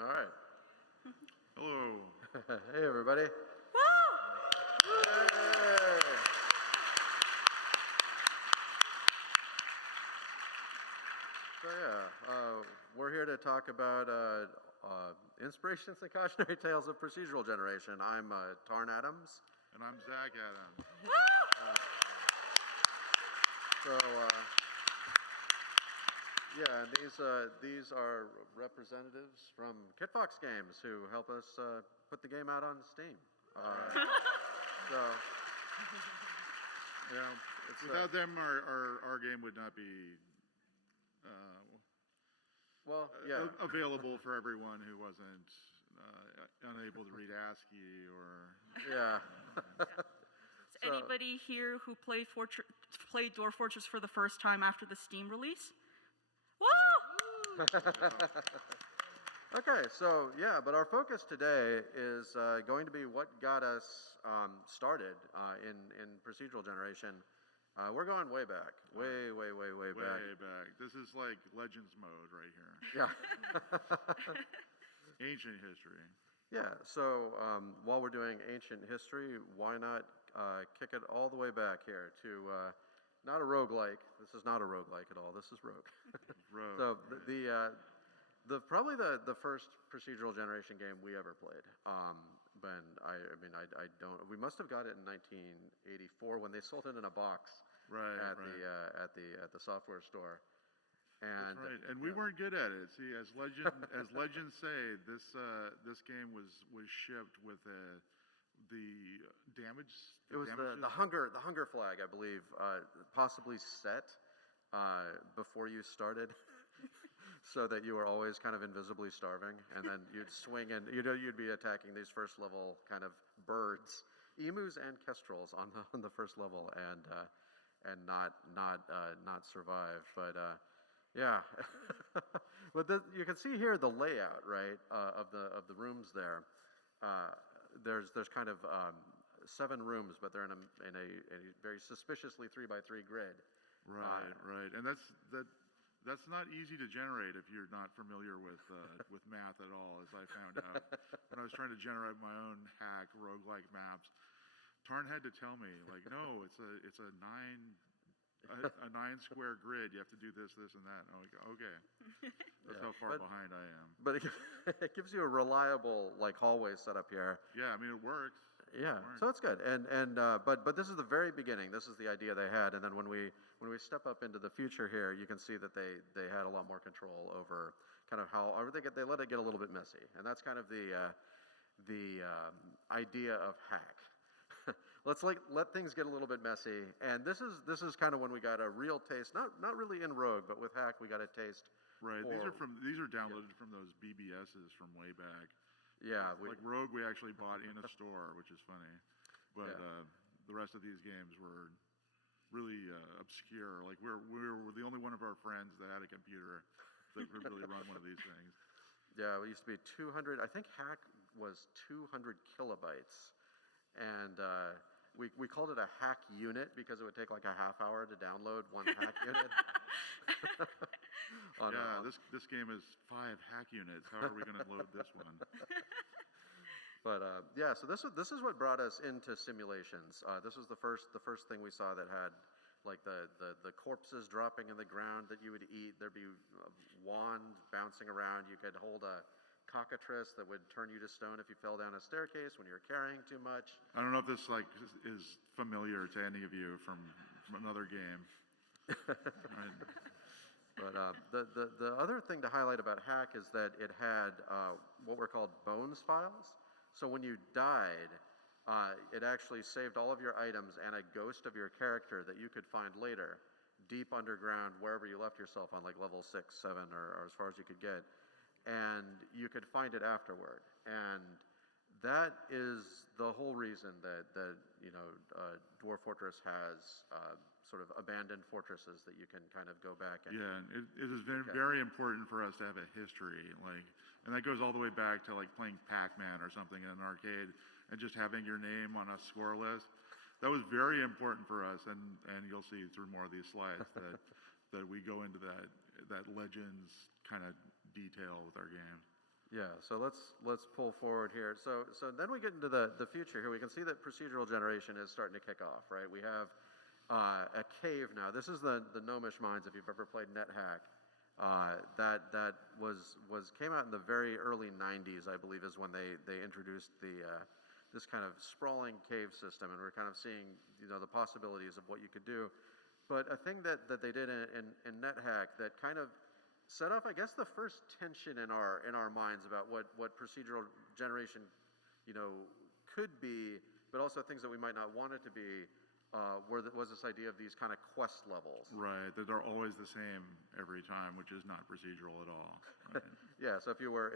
All right. Hello. Hey, everybody. Woo! Yay! So yeah, we're here to talk about inspirations and cautionary tales of procedural generation. I'm Tarn Adams. And I'm Zach Adams. So yeah, and these are representatives from Kitfox Games who help us put the game out on Steam. So Yeah, it's without them, our game would not be well, yeah. available for everyone who wasn't unable to read ASCII or. Yeah. Is anybody here who played Dwarf Fortress for the first time after the Steam release? Woo! Okay, so yeah, but our focus today is going to be what got us started in procedural generation. We're going way back, way back. Way back. This is like Legends mode right here. Yeah. Ancient history. Yeah, so while we're doing ancient history, why not kick it all the way back here to not a roguelike. This is not a roguelike at all. This is Rogue. Rogue. So probably the first procedural generation game we ever played. When I don't. We must have got it in 1984 when they sold it in a box. Right. At the software store. And, that's right. And we weren't good at it. See, as legends say, this game was shipped with the damage. It was the hunger flag, I believe, possibly set before you started, so that you were always kind of invisibly starving, and then you'd swing and you'd be attacking these first level kind of birds, emus and kestrels on the first level, and not survive. But yeah, but you can see here the layout, right, of the rooms there. There's kind of 7 rooms, but they're in a very suspiciously 3x3 grid. Right, and that's not easy to generate if you're not familiar with math at all, as I found out when I was trying to generate my own hack roguelike maps. Tarn had to tell me, like, no, it's a 9 square grid. You have to do this, and that. And I'm like, okay, that's how far behind I am. But it gives you a reliable hallway setup here. Yeah, I mean it works. Yeah, so it's good. But this is the very beginning. This is the idea they had, and then when we step up into the future here, you can see that they had a lot more control over kind of how they let it get a little bit messy, and that's kind of the idea of hack. Let's let things get a little bit messy, and this is kind of when we got a real taste. Not really in Rogue, but with hack we got a taste. Right. These are downloaded from those BBSs from way back. Yeah. Like Rogue, we actually bought in a store, which is funny, but the rest of these games were really obscure. Like we were the only one of our friends that had a computer that could really run one of these things. Yeah, it used to be 200. I think hack was 200 kilobytes. And we called it a hack unit because it would take like a half hour to download one hack unit. This game is 5 hack units. How are we going to load this one? But yeah, so this is what brought us into simulations. This was the first thing we saw that had like the corpses dropping in the ground that you would eat. There'd be a wand bouncing around. You could hold a cockatrice that would turn you to stone if you fell down a staircase when you were carrying too much. I don't know if this is familiar to any of you from another game. But the other thing to highlight about hack is that it had what were called bones files. So when you died, it actually saved all of your items and a ghost of your character that you could find later, deep underground, wherever you left yourself on like level 6, 7, or as far as you could get. And you could find it afterward, and that is the whole reason that Dwarf Fortress has sort of abandoned fortresses that you can kind of go back and. Yeah, it has been very important for us to have a history, and that goes all the way back to like playing Pac-Man or something in an arcade and just having your name on a score list. That was very important for us, and you'll see through more of these slides that we go into that Legends kind of detail with our game. Yeah, so let's pull forward here. So then we get into the future here. We can see that procedural generation is starting to kick off, right? We have a cave now. This is the Gnomish Mines. If you've ever played NetHack, that came out in the very early '90s, I believe, is when they introduced this kind of sprawling cave system, and we're kind of seeing the possibilities of what you could do. But a thing that they did in NetHack that kind of set off, I guess, the first tension in our minds about what procedural generation, could be, but also things that we might not want it to be, was this idea of these kind of quest levels. Right, that they're always the same every time, which is not procedural at all. Right? Yeah, so if you were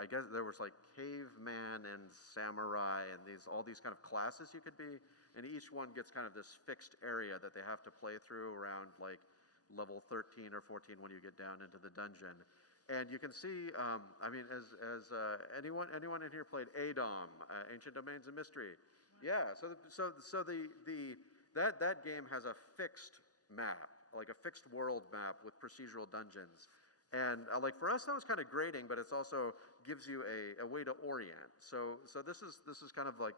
I guess there was like caveman and samurai and all these kind of classes you could be, and each one gets kind of this fixed area that they have to play through around like level 13 or 14 when you get down into the dungeon. And you can see, I mean, as anyone in here played ADOM, Ancient Domains of Mystery? Yeah. So that game has a fixed map, like a fixed world map with procedural dungeons. And like for us, that was kind of grating, but it's also gives you a way to orient. So this is kind of like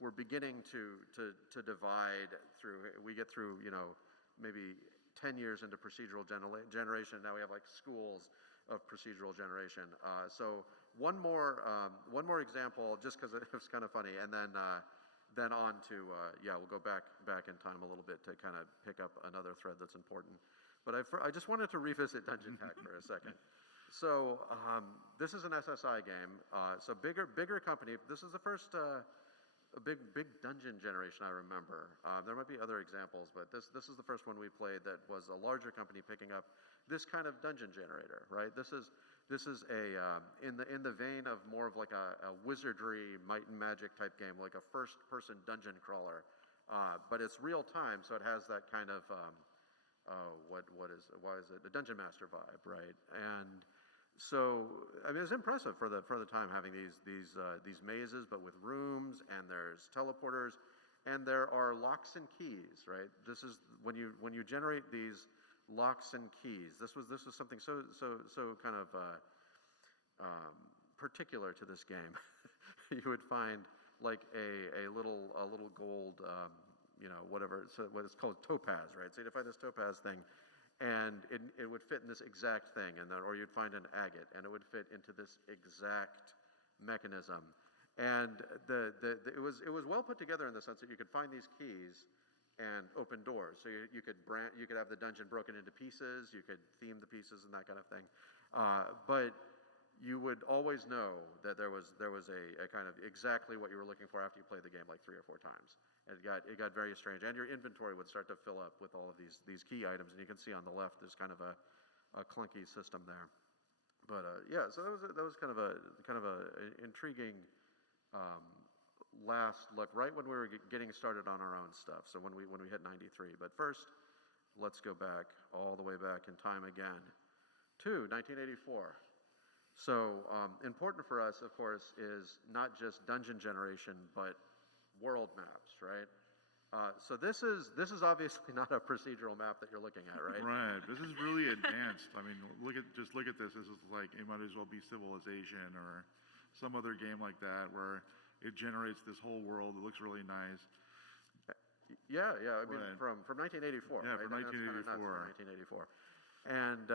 we're beginning to divide through. We get through maybe 10 years into procedural generation. Now we have like schools of procedural generation. So one more example, just because it was kind of funny, and then on to we'll go back in time a little bit to kind of pick up another thread that's important. But I just wanted to revisit Dungeon Hack for a second. So this is an SSI game. So bigger company. This is the first. A big dungeon generation I remember. There might be other examples, but this is the first one we played that was a larger company picking up this kind of dungeon generator, right? This is a in the vein of more of like a wizardry might and magic type game, like a first person dungeon crawler, but it's real time, so it has that kind of the Dungeon Master vibe, right? And so, I mean, it's impressive for the time having these mazes, but with rooms, and there's teleporters, and there are locks and keys, right? This is when you generate these locks and keys. This was something so kind of particular to this game. You would find like a little gold, whatever. So what it's called topaz, right? So you'd find this topaz thing. And it would fit in this exact thing, or you'd find an agate, and it would fit into this exact mechanism. And it was well put together in the sense that you could find these keys and open doors. So you could have the dungeon broken into pieces, you could theme the pieces and that kind of thing. But you would always know that there was a kind of exactly what you were looking for after you played the game like 3 or 4 times. It got very strange, and your inventory would start to fill up with all of these key items, and you can see on the left there's kind of a clunky system there. But so that was kind of a intriguing last look right when we were getting started on our own stuff. So when we hit 93. But first, let's go back all the way back in time again to 1984. So important for us, of course, is not just dungeon generation, but world maps, right? So this is obviously not a procedural map that you're looking at, right? Right. This is really advanced. I mean, look at this. This is like it might as well be Civilization or some other game like that where it generates this whole world. It looks really nice. Yeah. I mean, right. from 1984. Yeah, right? from 1984. From 1984. And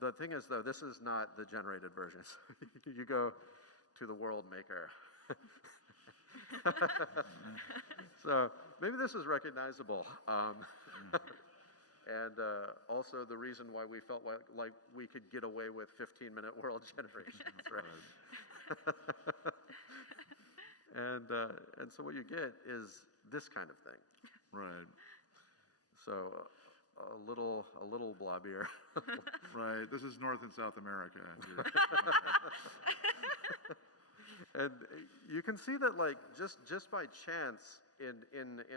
the thing is, though, this is not the generated version. You go to the World Maker. So maybe this is recognizable. And also the reason why we felt like we could get away with 15-minute world generations, right? And so what you get is this kind of thing. Right. So a little blobbier. Right. This is North and South America. And you can see that, like, just by chance in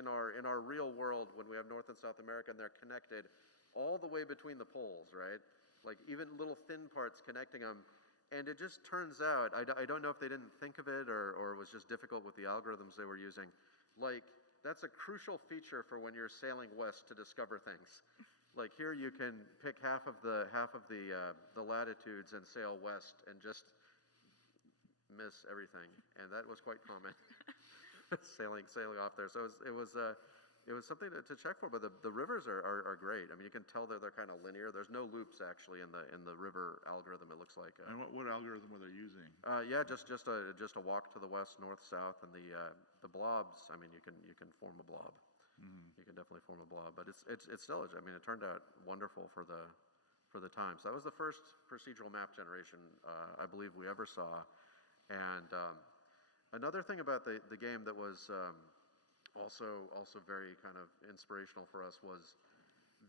our real world, when we have North and South America and they're connected all the way between the poles, right? Like even little thin parts connecting them. And it just turns out, I don't know if they didn't think of it or it was just difficult with the algorithms they were using. Like, that's a crucial feature for when you're sailing west to discover things. Like here, you can pick half of the latitudes and sail west and just miss everything, and that was quite common. sailing off there. So it was something to check for. But the rivers are great. I mean, you can tell they're kind of linear. There's no loops actually in the river algorithm. It looks like. And what algorithm were they using? Yeah, just a walk to the west, north, south, and the blobs. I mean, you can form a blob. You can definitely form a blob, but it's still. I mean, it turned out wonderful for the time. So that was the first procedural map generation I believe we ever saw. And another thing about the game that was also very kind of inspirational for us was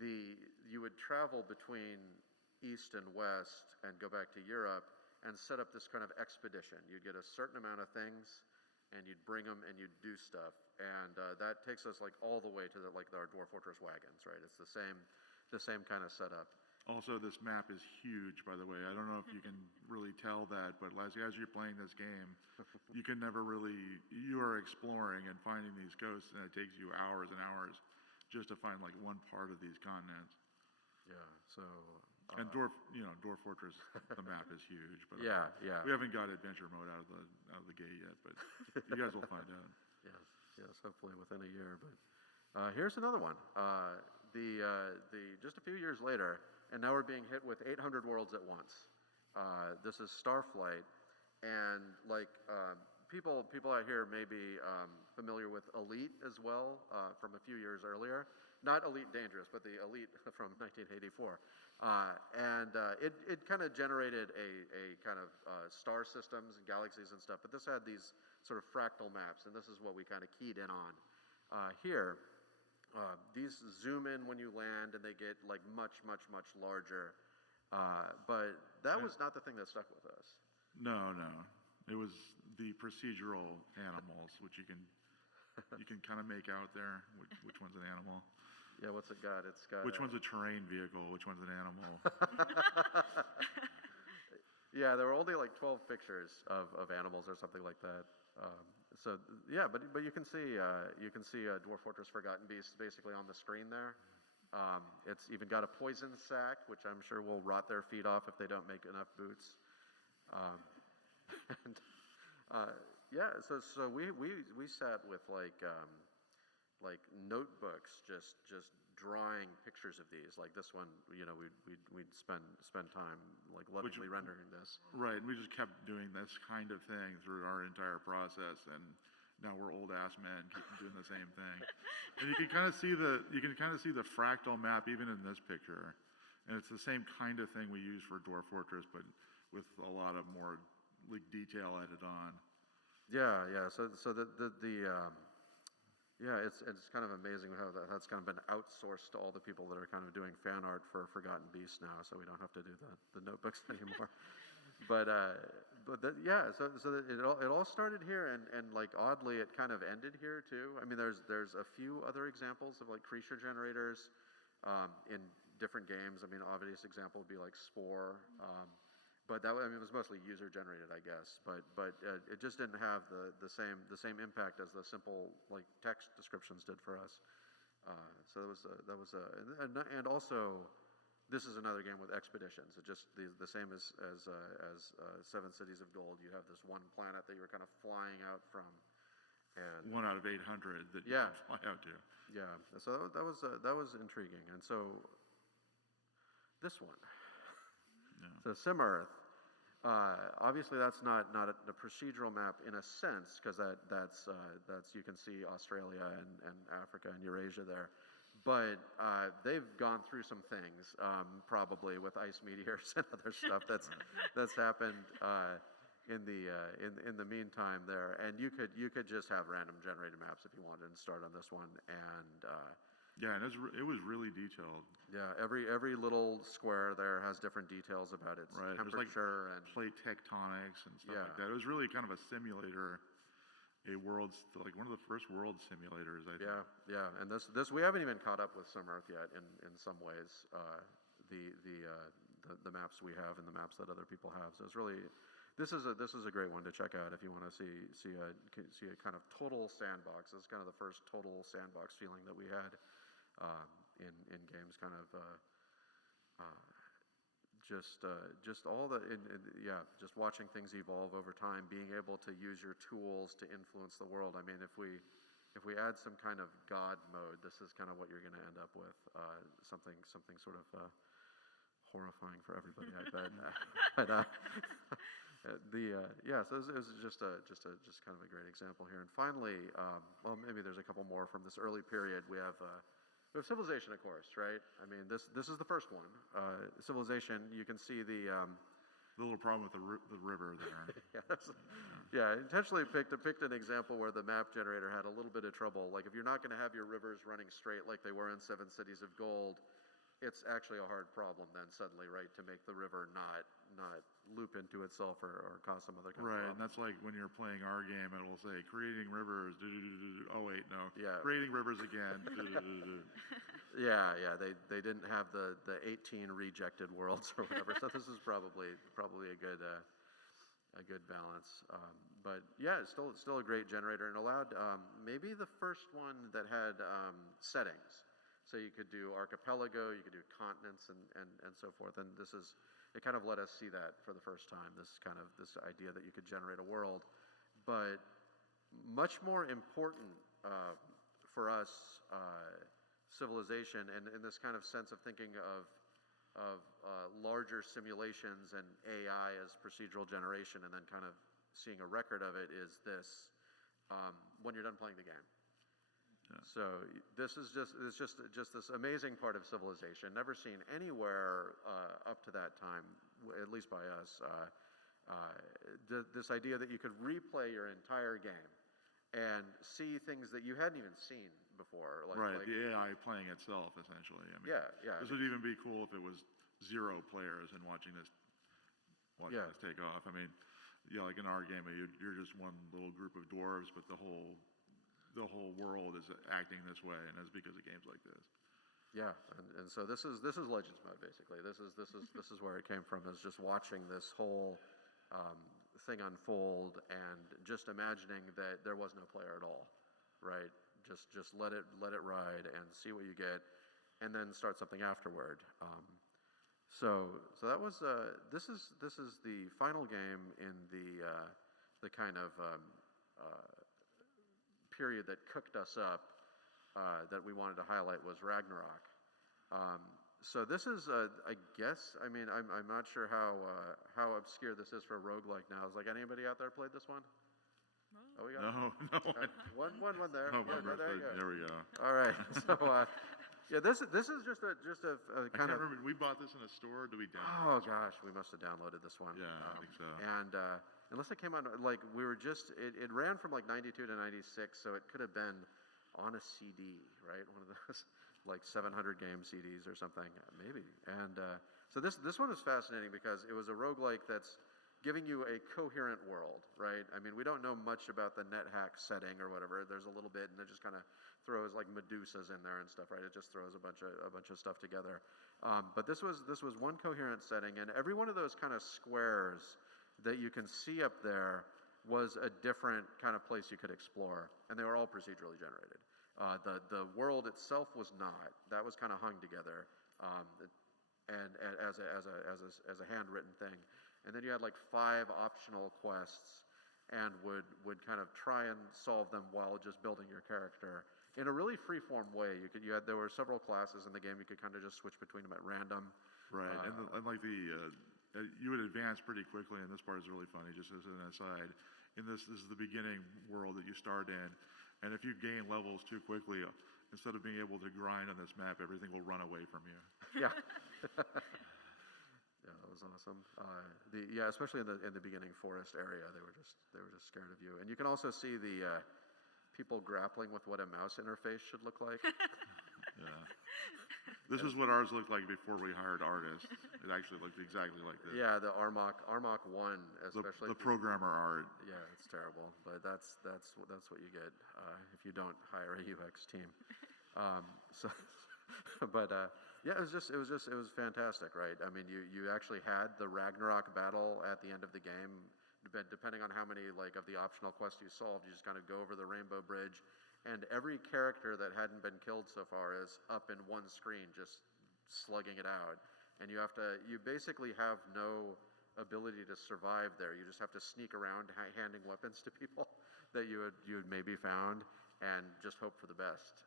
you would travel between east and west and go back to Europe and set up this kind of expedition. You'd get a certain amount of things, and you'd bring them and you'd do stuff. And that takes us like all the way to our Dwarf Fortress wagons, right? It's the same kind of setup. Also, this map is huge, by the way. I don't know if you can really tell that, but as you're playing this game, you can never really, you are exploring and finding these coasts, and it takes you hours and hours just to find like one part of these continents. Yeah, so. And Dwarf Fortress, the map is huge, but yeah. We haven't got adventure mode out of the gate yet, but you guys will find out. Yes, hopefully within a year. But here's another one. Just a few years later, and now we're being hit with 800 worlds at once. This is Starflight, and people out here may be familiar with Elite as well from a few years earlier. Not Elite Dangerous, but the Elite from 1984. It kind of generated a kind of star systems and galaxies and stuff, but this had these sort of fractal maps, and this is what we kind of keyed in on here. These zoom in when you land, and they get like much larger. But that was not the thing that stuck with us. No. It was the procedural animals, which you can kind of make out there. Which one's an animal? Yeah, what's it got? It's got. Which one's a terrain vehicle? Which one's an animal? Yeah, there were only like 12 pictures of animals or something like that. So yeah, but you can see Dwarf Fortress Forgotten Beasts basically on the screen there. It's even got a poison sack, which I'm sure will rot their feet off if they don't make enough boots. So we sat with like notebooks, just drawing pictures of these. Like this one, we'd spend time like lovingly rendering this. Right, and we just kept doing this kind of thing through our entire process, and now we're old ass men keep doing the same thing. And you can kind of see the fractal map even in this picture, and it's the same kind of thing we use for Dwarf Fortress, but with a lot of more like detail added on. Yeah. So it's kind of amazing how that's kind of been outsourced to all the people that are kind of doing fan art for Forgotten Beasts now, so we don't have to do the notebooks anymore. So it all started here, and like oddly, it kind of ended here too. I mean, there's a few other examples of like creature generators in different games. I mean, obvious example would be like Spore. But it was mostly user generated, I guess. But it just didn't have the same impact as the simple like text descriptions did for us. So and also this is another game with expeditions. It just the same as Seven Cities of Gold. You have this one planet that you were kind of flying out from. And one out of 800 that you can fly out to. Yeah. So that was intriguing. And so this one. So SimEarth, obviously that's not a procedural map in a sense, because that's you can see Australia and Africa and Eurasia there, but they've gone through some things probably with ice meteors and other stuff that's happened in the meantime there, and you could just have random generated maps if you wanted and start on this one, and and it was really detailed. Yeah, every little square there has different details about its temperature and plate tectonics and stuff like that. It was really kind of a simulator, one of the first world simulators, I think. Yeah, and this we haven't even caught up with SimEarth yet in some ways. The maps we have and the maps that other people have. So it's really this is a great one to check out if you want to see a kind of total sandbox. This is kind of the first total sandbox feeling that we had in games, kind of just all the just watching things evolve over time, being able to use your tools to influence the world. I mean, if we add some kind of God mode, this is kind of what you're going to end up with, something sort of horrifying for everybody, I bet. But so it was just kind of a great example here. And finally, well, maybe there's a couple more from this early period. We have Civilization, of course, right? I mean, this is the first one. Civilization, you can see the little problem with the river there. Yeah, intentionally picked an example where the map generator had a little bit of trouble. Like, if you're not going to have your rivers running straight like they were in Seven Cities of Gold, it's actually a hard problem then suddenly, right, to make the river not loop into itself or cause some other kind of Right, problem. and that's like when you're playing our game, it will say creating rivers. Oh wait, no. Yeah. Creating rivers again. Yeah, they didn't have the 18 rejected worlds or whatever. So this is probably a good balance. But yeah, it's still a great generator, and allowed maybe the first one that had settings. So you could do archipelago, you could do continents, and so forth. And it kind of let us see that for the first time. This idea that you could generate a world, but much more important for us, Civilization, and in this kind of sense of thinking of larger simulations and AI as procedural generation, and then kind of seeing a record of it, is this when you're done playing the game. Yeah. So this is just this amazing part of Civilization, never seen anywhere up to that time, at least by us. This idea that you could replay your entire game and see things that you hadn't even seen before. Right, the AI playing itself, essentially. I mean, yeah. This would even be cool if it was 0 players and watching this take off. I mean, like in our game, you're just one little group of dwarves, but the whole world is acting this way, and it's because of games like this. Yeah, and so this is Legends mode, basically. This is where it came from, is just watching this whole thing unfold and just imagining that there was no player at all, right? Just let it ride and see what you get, and then start something afterward. So that was this is the final game in the kind of period that cooked us up, that we wanted to highlight, was Ragnarok. So this is, I guess, I mean, I'm not sure how obscure this is for a roguelike now. Is anybody out there played this one? No. Oh, we got No. one there. Oh, yeah, no, there we go. All right. So yeah, this is just a I kind can't of. remember. We bought this in a store. Did we Oh download gosh, we must have downloaded this one. Yeah, I think so. And unless it came out, we were just, it ran from 92 to 96, so it could have been on a CD, right? One of those 700 game CDs or something, maybe. And so this one is fascinating because it was a roguelike that's giving you a coherent world, right? I mean, we don't know much about the NetHack setting or whatever. There's a little bit, and it just kind of throws Medusas in there and stuff, right? It just throws a bunch of stuff together. But this was one coherent setting, and every one of those kind of squares that you can see up there was a different kind of place you could explore, and they were all procedurally generated. The world itself was not. That was kind of hung together, and as a handwritten thing. And then you had 5 optional quests, and would kind of try and solve them while just building your character in a really free-form way. There were several classes in the game. You could kind of just switch between them at random. Right, and you would advance pretty quickly, and this part is really funny, just as an aside. This is the beginning world that you start in, and if you gain levels too quickly, instead of being able to grind on this map, everything will run away from you. Yeah. Yeah, that was awesome. Especially in the beginning forest area, they were just scared of you. And you can also see the people grappling with what a mouse interface should look like. Yeah. This is what ours looked like before we hired artists. It actually looked exactly like this. Yeah, the Armok 1, especially the programmer art. Yeah, it's terrible, but that's what you get if you don't hire a UX team. Yeah, it was fantastic, right? I mean, you actually had the Ragnarok battle at the end of the game. Depending on how many of the optional quests you solved, you just kind of go over the Rainbow Bridge, and every character that hadn't been killed so far is up in one screen, just slugging it out. And you basically have no ability to survive there. You just have to sneak around handing weapons to people that you had maybe found, and just hope for the best.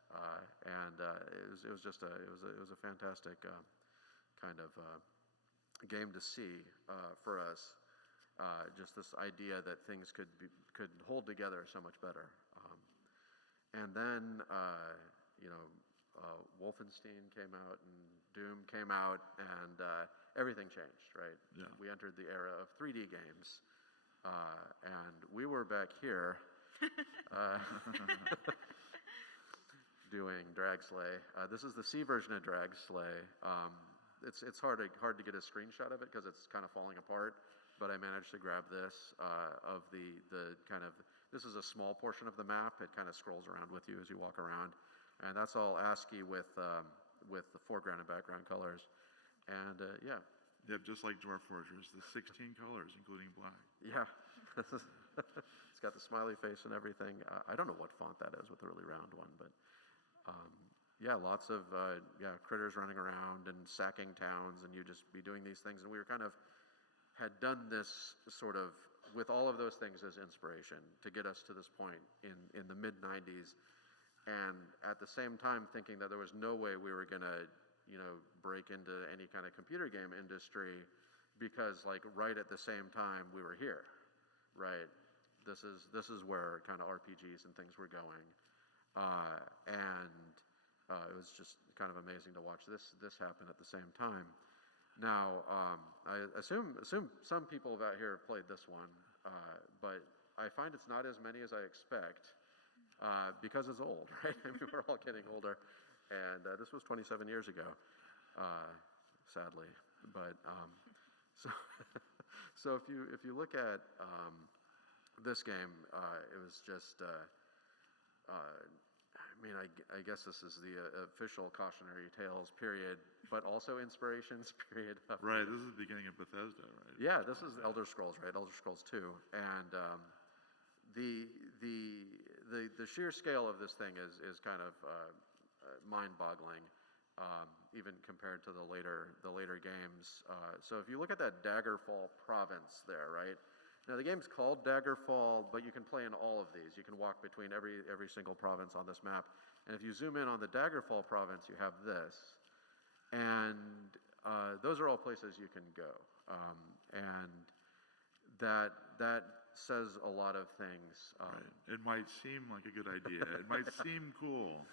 It was a fantastic kind of game to see for us. Just this idea that things could hold together so much better. And then Wolfenstein came out and Doom came out, and everything changed, right? Yeah. We entered the era of 3D games, and we were back here doing Drag Slay. This is the C version of Drag Slay. It's hard to get a screenshot of it because it's kind of falling apart, but I managed to grab this of the kind of, this is a small portion of the map. It kind of scrolls around with you as you walk around, and that's all ASCII with the foreground and background colors, and yeah. Yep, just like Dwarf Fortress, the 16 colors, including black. Yeah, it's got the smiley face and everything. I don't know what font that is with the really round one, but yeah, lots of critters running around and sacking towns, and you just be doing these things. And we were had done this sort of with all of those things as inspiration to get us to this point in the mid 90s, and at the same time thinking that there was no way we were gonna break into any kind of computer game industry, because like right at the same time we were here, right? This is where kind of RPGs and things were going, and it was just kind of amazing to watch this happen at the same time. Now, I assume some people out here have played this one, but I find it's not as many as I expect, because it's old, right? I mean, we're all getting older. And this was 27 years ago, sadly. But so if you look at this game, it was just. I mean, I guess this is the official Cautionary Tales period, but also Inspirations period. Right. This is the beginning of Bethesda, right? Yeah, this is Elder Scrolls, right? Elder Scrolls 2, and the sheer scale of this thing is kind of mind-boggling, even compared to the later games. So if you look at that Daggerfall province there, right? Now the game's called Daggerfall, but you can play in all of these. You can walk between every single province on this map. And if you zoom in on the Daggerfall province, you have this, and those are all places you can go. And that says a lot of things. Right. It might seem like a good idea. It might seem cool,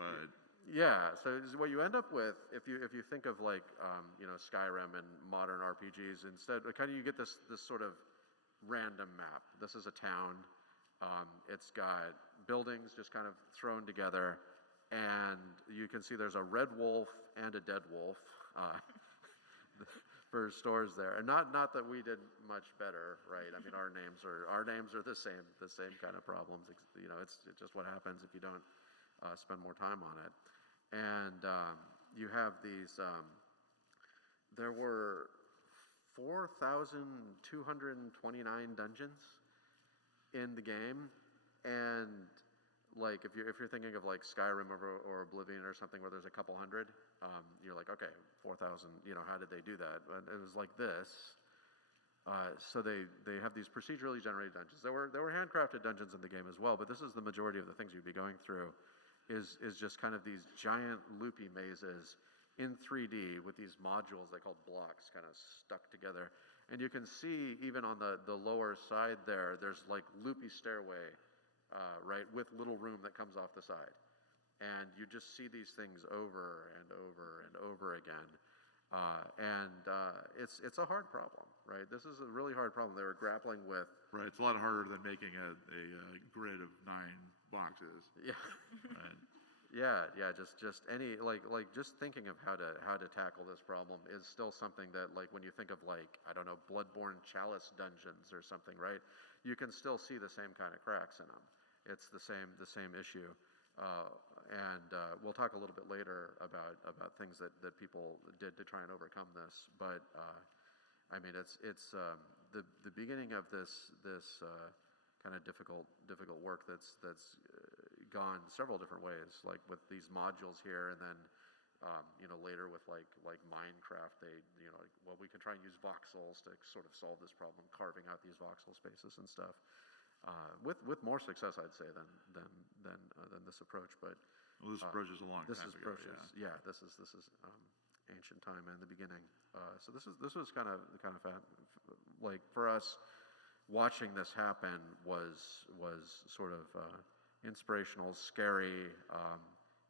but yeah. So what you end up with, if you think of like Skyrim and modern RPGs, instead, kind of you get this sort of random map. This is a town. It's got buildings just kind of thrown together, and you can see there's a red wolf and a dead wolf for stores there. And not that we did much better, right? I mean, our names are the same kind of problems. It's just what happens if you don't spend more time on it. And you have these. There were 4,229 dungeons in the game, and like if you're thinking of like Skyrim or Oblivion or something where there's a couple hundred, you're like, okay, 4,000. How did they do that? And it was like this. So they have these procedurally generated dungeons. There were handcrafted dungeons in the game as well, but this is the majority of the things you'd be going through. Is just kind of these giant loopy mazes in 3D with these modules they call blocks kind of stuck together. And you can see even on the lower side there's like loopy stairway, right, with little room that comes off the side. And you just see these things over and over and over again. It's a hard problem, right? This is a really hard problem they were grappling with. Right, it's a lot harder than making a grid of 9 boxes. Yeah. Right. Yeah, just any like just thinking of how to tackle this problem is still something that, like, when you think of like, I don't know, Bloodborne Chalice dungeons or something, right? You can still see the same kind of cracks in them. It's the same issue, and we'll talk a little bit later about things that people did to try and overcome this. But I mean, it's the beginning of this kind of difficult work that's gone several different ways, like with these modules here, and then later with like Minecraft, we can try and use voxels to sort of solve this problem, carving out these voxel spaces and stuff. With more success, I'd say, than this approach. But well, this approach is a long time ago. This is ancient time in the beginning. So this was kind of like for us. Watching this happen was sort of inspirational, scary,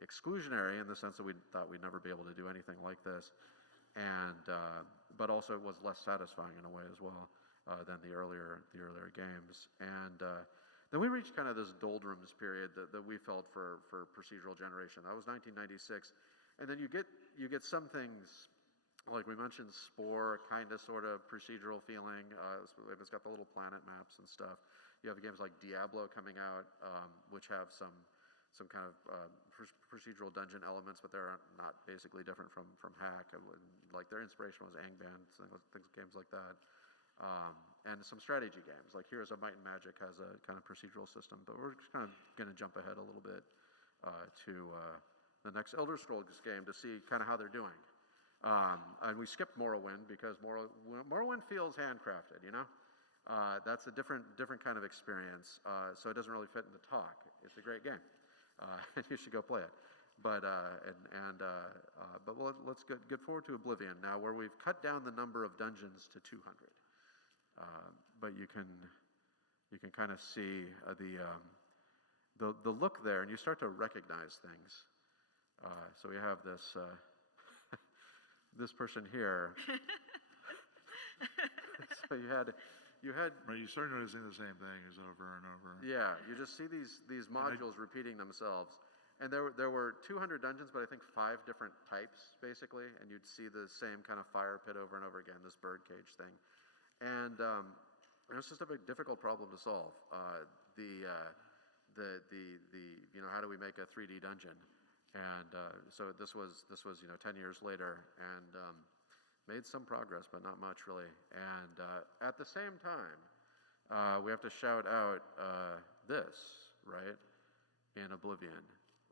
exclusionary in the sense that we thought we'd never be able to do anything like this, and but also it was less satisfying in a way as well than the earlier games. And then we reached kind of this doldrums period that we felt for procedural generation. That was 1996, and then you get some things. Like we mentioned, Spore, kind of, sort of procedural feeling. It's got the little planet maps and stuff. You have games like Diablo coming out, which have some kind of procedural dungeon elements, but they're not basically different from Hack. Like their inspiration was Angband, games like that, and some strategy games. Like Heroes of Might and Magic has a kind of procedural system, but we're just kind of going to jump ahead a little bit to the next Elder Scrolls game to see kind of how they're doing. And we skipped Morrowind because Morrowind feels handcrafted, that's a different kind of experience. So it doesn't really fit in the talk. It's a great game, and you should go play it. But let's get forward to Oblivion now, where we've cut down the number of dungeons to 200. But you can kind of see the look there, and you start to recognize things. So we have this. This person here. So you had. Right, you start noticing the same things over and over. Yeah, you just see these modules repeating themselves, and there were 200 dungeons, but I think 5 different types basically, and you'd see the same kind of fire pit over and over again, this birdcage thing, and it was just a very difficult problem to solve. How do we make a 3D dungeon? And so this was 10 years later, and made some progress, but not much really. And at the same time, we have to shout out this, right, in Oblivion.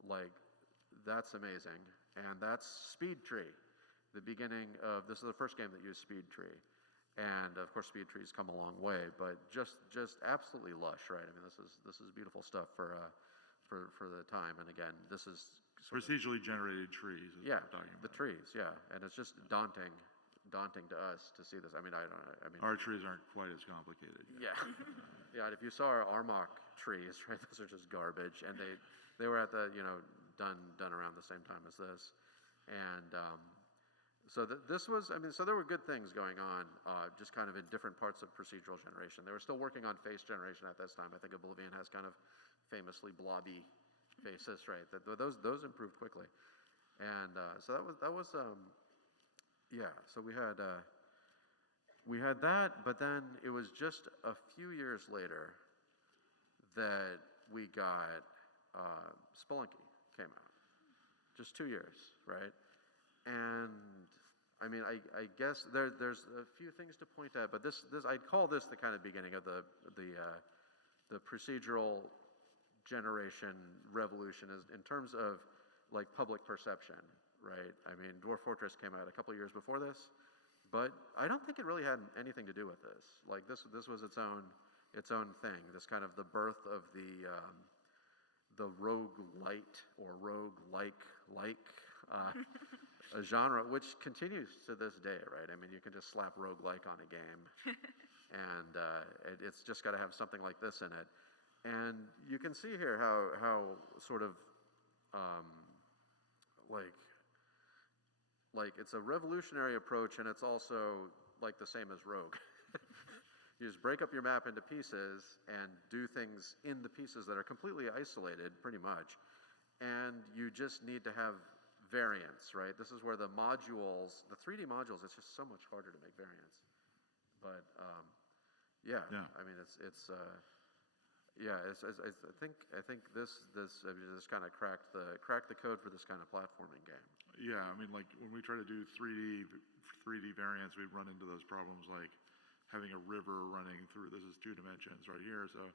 Like, that's amazing. And that's Speed Tree, the beginning of, this is the first game that used Speed Tree. And of course, Speed Tree's come a long way, but just absolutely lush, right? I mean, this is beautiful stuff for the time. And again, this is procedurally generated trees. Yeah, the trees. Yeah, and it's just daunting to us to see this. I mean, our trees aren't quite as complicated yet. Yeah, yeah. If you saw our Armok trees, right, those are just garbage, and they were at the done around the same time as this, and so this was. I mean, so there were good things going on, just kind of in different parts of procedural generation. They were still working on face generation at this time. I think Oblivion has kind of famously blobby faces, right? Those improved quickly, and so that was yeah. So we had that, but then it was just a few years later that we got Spelunky came out. Just 2 years, right? And I mean, I guess there's a few things to point at, but this I'd call this the kind of beginning of the procedural generation revolution is in terms of like public perception, right? I mean, Dwarf Fortress came out a couple years before this, but I don't think it really had anything to do with this. Like this was its own thing. This kind of the birth of the roguelite or roguelike a genre which continues to this day, right? I mean, you can just slap roguelike on a game, and it's just got to have something like this in it. And you can see here how sort of like it's a revolutionary approach, and it's also like the same as Rogue. You just break up your map into pieces and do things in the pieces that are completely isolated, pretty much. And you just need to have variants, right? This is where the modules, the 3D modules, it's just so much harder to make variants. But yeah. I mean, I think this kind of cracked the code for this kind of platforming game. Yeah, I mean, like when we try to do 3D variants, we run into those problems like having a river running through. This is 2 dimensions right here, so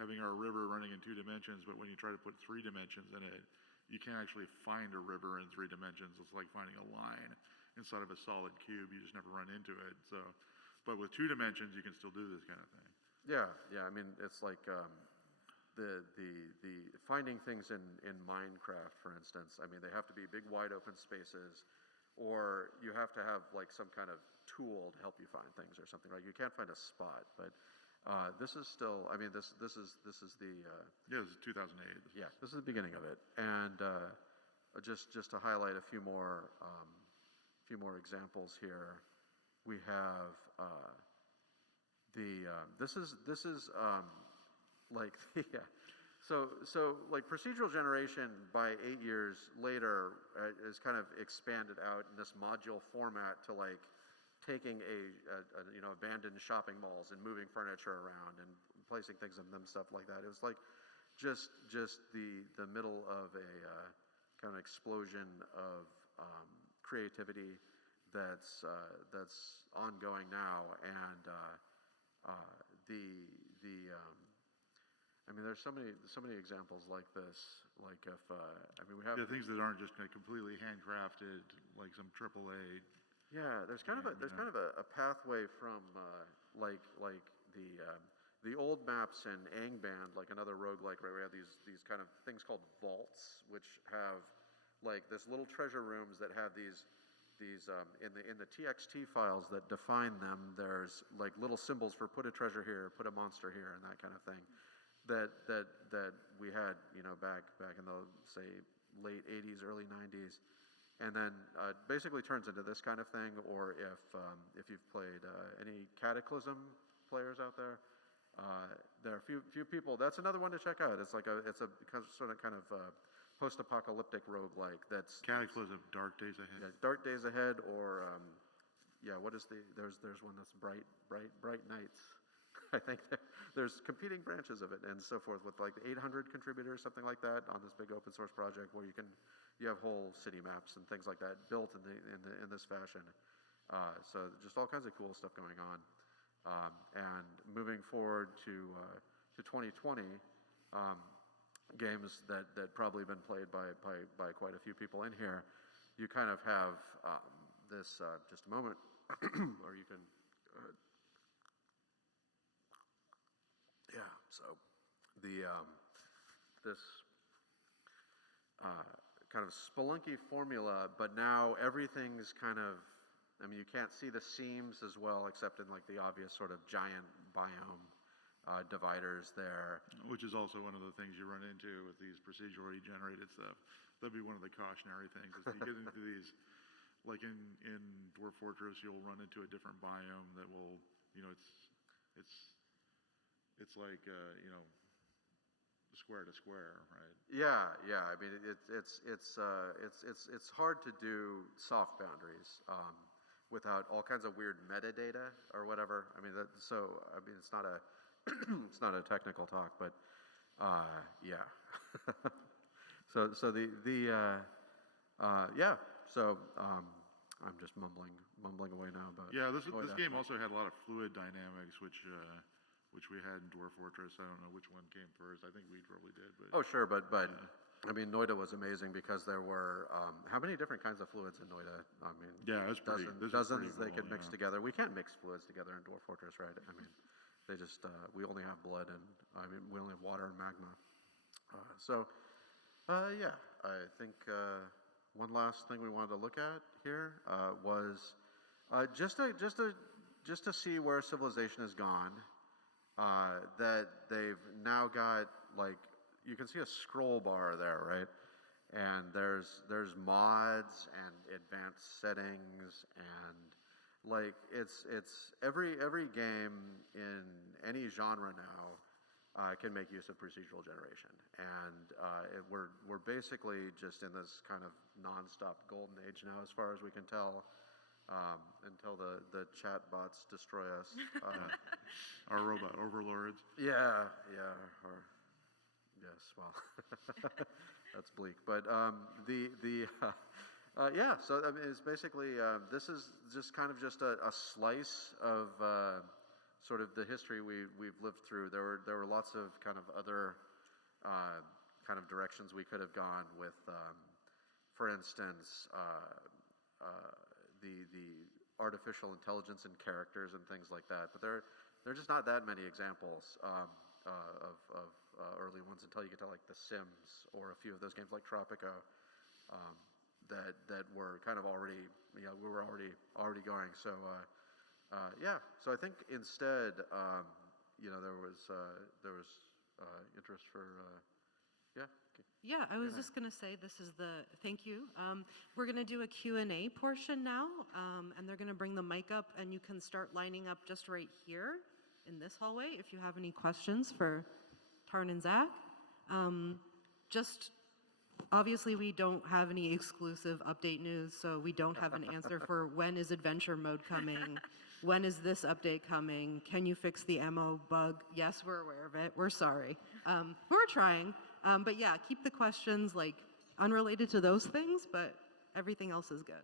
having our river running in 2 dimensions, but when you try to put 3 dimensions in it, you can't actually find a river in 3 dimensions. It's like finding a line inside of a solid cube. You just never run into it. So, but with 2 dimensions, you can still do this kind of thing. Yeah. I mean, it's like the finding things in Minecraft, for instance. I mean, they have to be big, wide open spaces, or you have to have like some kind of tool to help you find things or something. Like you can't find a spot, but this is still. I mean, this is the. Yeah, this is 2008. Yeah, this is the beginning of it, and just to highlight a few more examples here, we have this is like yeah. So like procedural generation by 8 years later is kind of expanded out in this module format to like taking a abandoned shopping malls and moving furniture around and placing things in them, stuff like that. It was like just the middle of a kind of explosion of creativity that's ongoing now, and I mean, there's so many examples like this. Like if I mean, we have things that aren't just kind of completely handcrafted, like some AAA. Yeah, there's kind of a pathway from like the old maps in Angband, like another roguelike, right? We have these kind of things called vaults, which have like this little treasure rooms that have these in the TXT files that define them. There's like little symbols for put a treasure here, put a monster here, and that kind of thing. That we had, back in the say late 80s, early 90s. And then basically turns into this kind of thing. Or if you've played any Cataclysm players out there, there are a few people. That's another one to check out. It's a kind of post-apocalyptic roguelike. That's Cataclysm, Dark Days Ahead. Yeah, Dark Days Ahead, or what is there's one that's Bright Nights. I think there's competing branches of it and so forth, with like 800 contributors, something like that, on this big open source project where you have whole city maps and things like that built in this fashion. So just all kinds of cool stuff going on. And moving forward to 2020, games that probably been played by quite a few people in here. You kind of have this just a moment, or you can. Yeah, so this kind of spelunky formula, but now everything's kind of, I mean, you can't see the seams as well, except in like the obvious sort of giant biome dividers there. Which is also one of the things you run into with these procedurally generated stuff. That'd be one of the cautionary things, is you get into these, like in Dwarf Fortress, you'll run into a different biome that will, it's like, square to square, right? Yeah. I mean, it's hard to do soft boundaries without all kinds of weird metadata or whatever. I mean, it's not a it's not a technical talk, but yeah. So I'm just mumbling away now. But yeah, this game also had a lot of fluid dynamics, which we had in Dwarf Fortress. I don't know which one came first. I think we probably did. But oh, sure, but yeah. I mean, Noida was amazing because there were how many different kinds of fluids in Noida? I mean, yeah, dozens they could mix together. We can't mix fluids together in Dwarf Fortress, right? I mean, they just we only have blood, and I mean we only have water and magma. Yeah, I think one last thing we wanted to look at here was just to see where civilization has gone. That they've now got, like, you can see a scroll bar there, right? And there's mods and advanced settings, and like it's every game in any genre now can make use of procedural generation, and we're basically just in this kind of nonstop golden age now, as far as we can tell. Until the chat bots destroy us. Our robot overlords. Yeah. Yes, well, that's bleak. But yeah, so I mean, it's basically, this is just kind of just a slice of sort of the history we've lived through, there were lots of kind of other kind of directions we could have gone with, for instance, the artificial intelligence in characters and things like that. But there are just not that many examples of early ones until you get to like The Sims or a few of those games like Tropico that were kind of already, we were already going. So yeah, so I think instead, there was interest for yeah. Yeah, I was just going to say thank you. We're going to do a Q&A portion now, and they're going to bring the mic up, and you can start lining up just right here in this hallway if you have any questions for Tarn and Zach. Just obviously we don't have any exclusive update news, so we don't have an answer for when is adventure mode coming, when is this update coming, can you fix the ammo bug? Yes, we're aware of it, we're sorry. We're trying, but yeah, keep the questions like unrelated to those things, but everything else is good.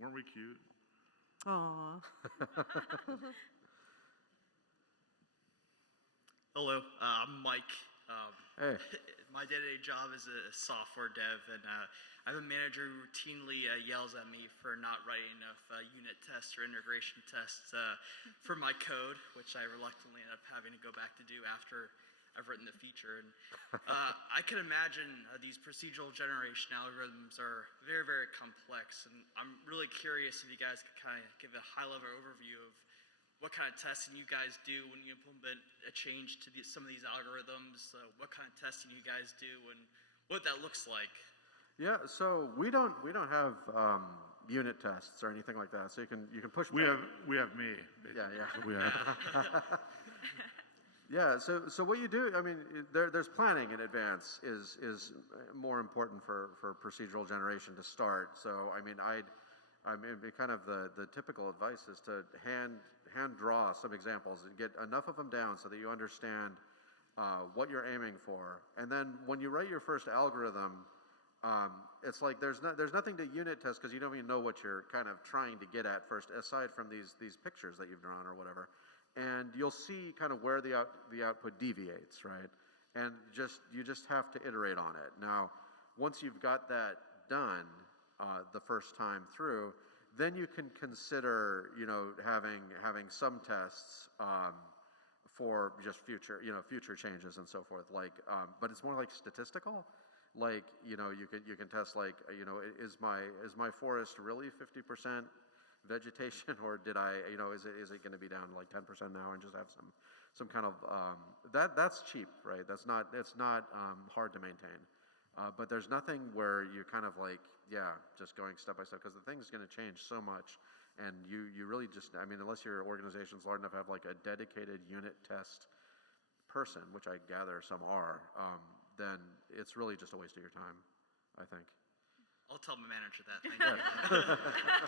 Weren't we cute? Aww. Hello, I'm Mike. Hey. My day-to-day job is a software dev, and I have a manager who routinely yells at me for not writing enough unit tests or integration tests for my code, which I reluctantly end up having to go back to do after I've written the feature. And I can imagine these procedural generation algorithms are very, very complex, and I'm really curious if you guys could kind of give a high-level overview of what kind of testing you guys do when you implement a change to some of these algorithms, what kind of testing you guys do, and what that looks like. Yeah, so we don't have unit tests or anything like that. So you can push. We have me. Yeah, yeah. We have. Yeah. So what you do, I mean, there's planning in advance is more important for procedural generation to start. So I mean, kind of the typical advice is to hand draw some examples and get enough of them down so that you understand what you're aiming for. And then when you write your first algorithm, it's like there's nothing to unit test because you don't even know what you're kind of trying to get at first, aside from these pictures that you've drawn or whatever. And you'll see kind of where the output deviates, right? And you just have to iterate on it. Now, once you've got that done the first time through, then you can consider, having some tests for just future changes and so forth. Like, but it's more like statistical. Like, you can test like, is my forest really 50% vegetation, or did I, is it going to be down to like 10% now and just have some kind of that's cheap, right? It's not hard to maintain. But there's nothing where you kind of like, just going step by step, because the thing's going to change so much, and you really just, I mean, unless your organization's large enough to have like a dedicated unit test person, which I gather some are, then it's really just a waste of your time, I think. I'll tell my manager that. Thank you.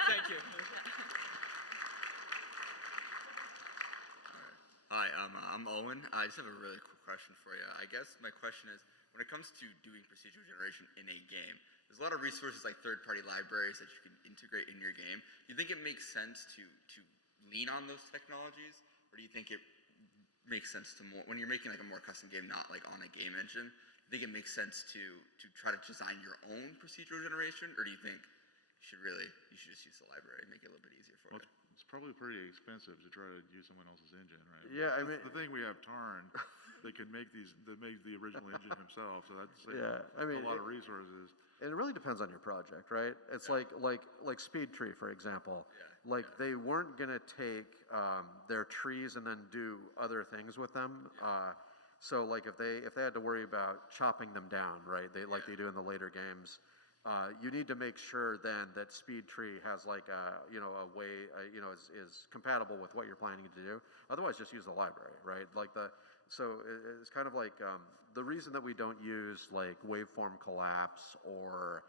Thank you. Hi, I'm Owen. I just have a really cool question for you. I guess my question is, when it comes to doing procedural generation in a game, there's a lot of resources like third-party libraries that you can integrate in your game. Do you think it makes sense to lean on those technologies, or do you think it makes sense to more, when you're making like a more custom game, not like on a game engine, do you think it makes sense to try to design your own procedural generation, or do you think you should just use the library and make it a little bit easier for you? It's probably pretty expensive to try to use someone else's engine, right? Yeah, I mean, the thing we have Tarn that can make the original engine himself, so that's I mean, a lot of resources. And it really depends on your project, right? It's like Speed Tree, for example. They weren't gonna take their trees and then do other things with them. So like if they had to worry about chopping them down, right? They do in the later games. You need to make sure then that Speed Tree has like a way, is compatible with what you're planning to do. Otherwise, just use the library, right? So it's kind of like the reason that we don't use like waveform collapse or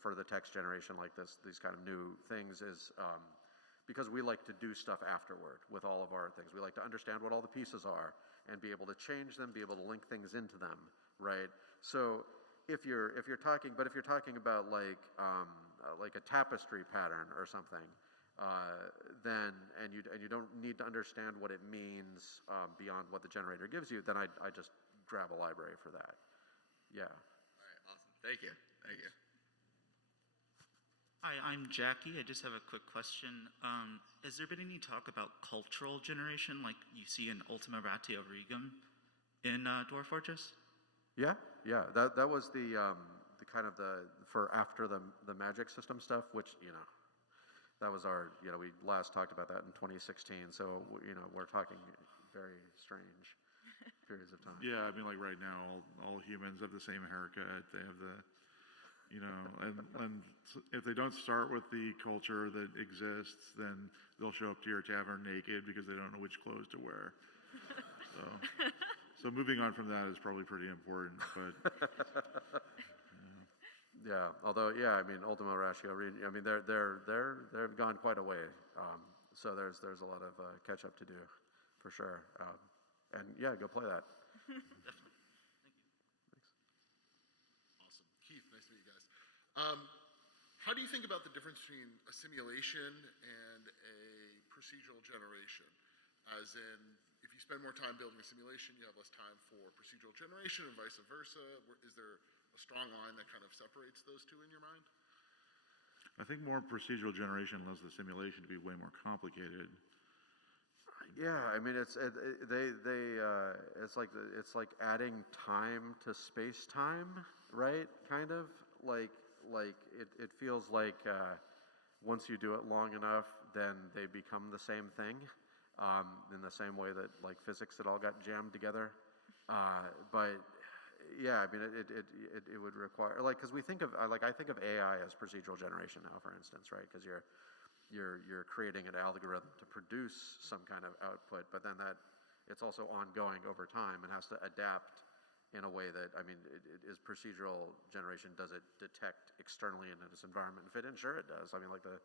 for the text generation like these kind of new things is because we like to do stuff afterward with all of our things. We like to understand what all the pieces are and be able to change them, be able to link things into them, right? So if you're talking about like a tapestry pattern or something, then and you don't need to understand what it means beyond what the generator gives you, then I just grab a library for that. Yeah. All right, awesome. Thank you. Thank you. Hi, I'm Jackie. I just have a quick question. Has there been any talk about cultural generation like you see in Ultima Ratio Regum in Dwarf Fortress? Yeah, that was the kind of for after the magic system stuff, which, that was our, we last talked about that in 2016, so, we're talking very strange periods of time. Yeah, I mean, like right now, all humans have the same haircut. They have the, and if they don't start with the culture that exists, then they'll show up to your tavern naked because they don't know which clothes to wear. So moving on from that is probably pretty important, but. Yeah, although, I mean, Ultima Ratio, I mean, they've gone quite a way. So there's a lot of catch up to do, for sure. And yeah, go play that. Definitely. Thank you. Awesome. Keith, nice to meet you guys. How do you think about the difference between a simulation and a procedural generation? As in, if you spend more time building a simulation, you have less time for procedural generation and vice versa. Is there a strong line that kind of separates those two in your mind? I think more procedural generation allows the simulation to be way more complicated. Yeah, I mean, it's like adding time to space time, right? Kind of like it feels like once you do it long enough, then they become the same thing, in the same way that like physics had all got jammed together. But yeah, I mean, it would require, like, because we think of, like, I think of AI as procedural generation now, for instance, right? Because you're creating an algorithm to produce some kind of output, but then it's also ongoing over time and has to adapt in a way that, I mean, is procedural generation, does it detect externally in its environment and fit in? Sure it does. I mean, like the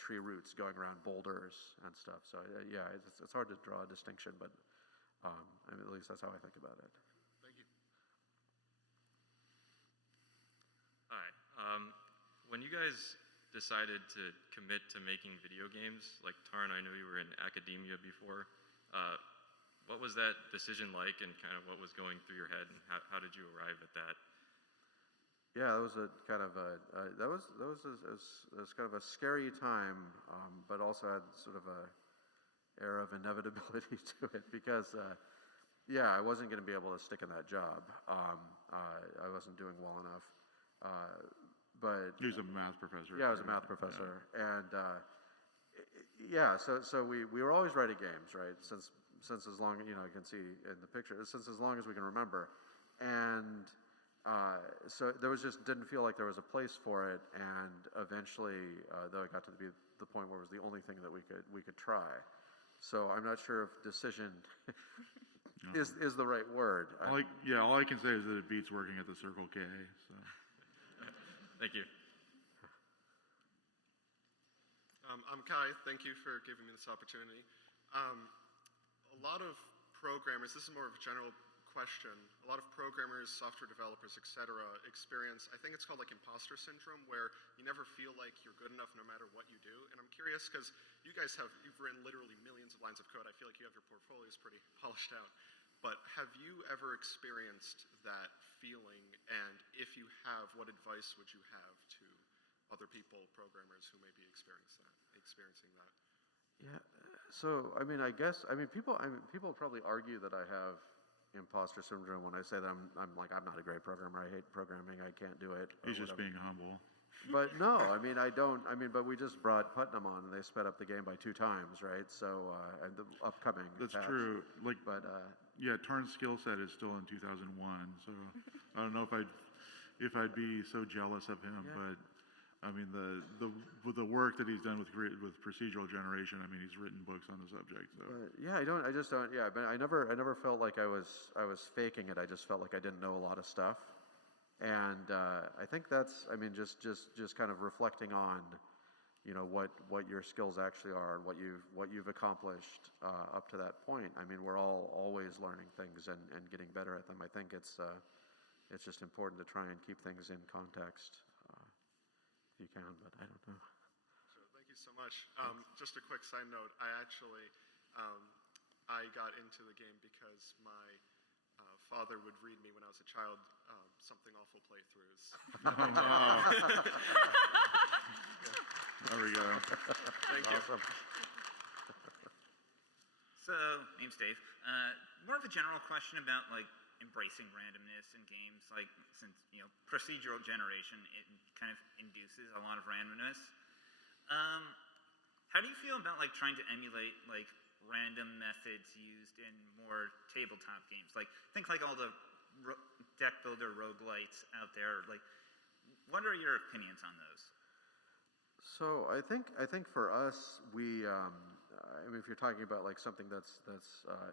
tree roots going around boulders and stuff. So yeah, it's hard to draw a distinction, but I mean, at least that's how I think about it. Thank you. Hi. When you guys decided to commit to making video games, like Tarn, I know you were in academia before. What was that decision like, and kind of what was going through your head, and how did you arrive at that? Yeah, that was a kind of that was kind of a scary time, but also had sort of a air of inevitability to it because, yeah, I wasn't going to be able to stick in that job. I wasn't doing well enough, but He was a math professor. yeah, I was a math professor, and yeah, so we were always writing games, right? Since as long, you can see in the picture, since as long as we can remember, and so there was just didn't feel like there was a place for it, and eventually, though, it got to be the point where it was the only thing that we could try. So I'm not sure if decision is the right word. All I can say is that it beats working at the Circle K. So. Thank you. I'm Kai. Thank you for giving me this opportunity. A lot of programmers, this is more of a general question, a lot of programmers, software developers, etc., experience, I think it's called like imposter syndrome, where you never feel like you're good enough no matter what you do. And I'm curious because you guys you've written literally millions of lines of code. I feel like you have your portfolios pretty polished out. But have you ever experienced that feeling? And if you have, what advice would you have to other people, programmers who may be experiencing that? Yeah. So I mean, I guess people probably argue that I have imposter syndrome when I say that I'm not a great programmer. I hate programming. I can't do it. He's just being humble. But no, I mean, I don't. I mean, but we just brought Putnam on, and they sped up the game by 2 times, right? So and the upcoming. That's patch. true. Like, But yeah, Tarn's skill set is still in 2001. So I don't know if I'd be so jealous of him, Yeah. but. I mean, with the work that he's done with procedural generation, I mean, he's written books on the subject. So. yeah, I just don't. Yeah, but I never felt like I was faking it. I just felt like I didn't know a lot of stuff, and I think that's. I mean, just kind of reflecting on, what your skills actually are and what you've accomplished up to that point. I mean, we're all always learning things and getting better at them. I think it's it's just important to try and keep things in context if you can, but I don't know. So thank you so much. Just a quick side note, I actually, I got into the game because my father would read me when I was a child Something Awful playthroughs. There we go. Thank you. Awesome. So, name's Dave. More of a general question about like embracing randomness in games. Like, since procedural generation, it kind of induces a lot of randomness. How do you feel about like trying to emulate like random methods used in more tabletop games? Like, think like all the deck builder roguelites out there. Like, what are your opinions on those? So I think for us, we, I mean, if you're talking about like something that's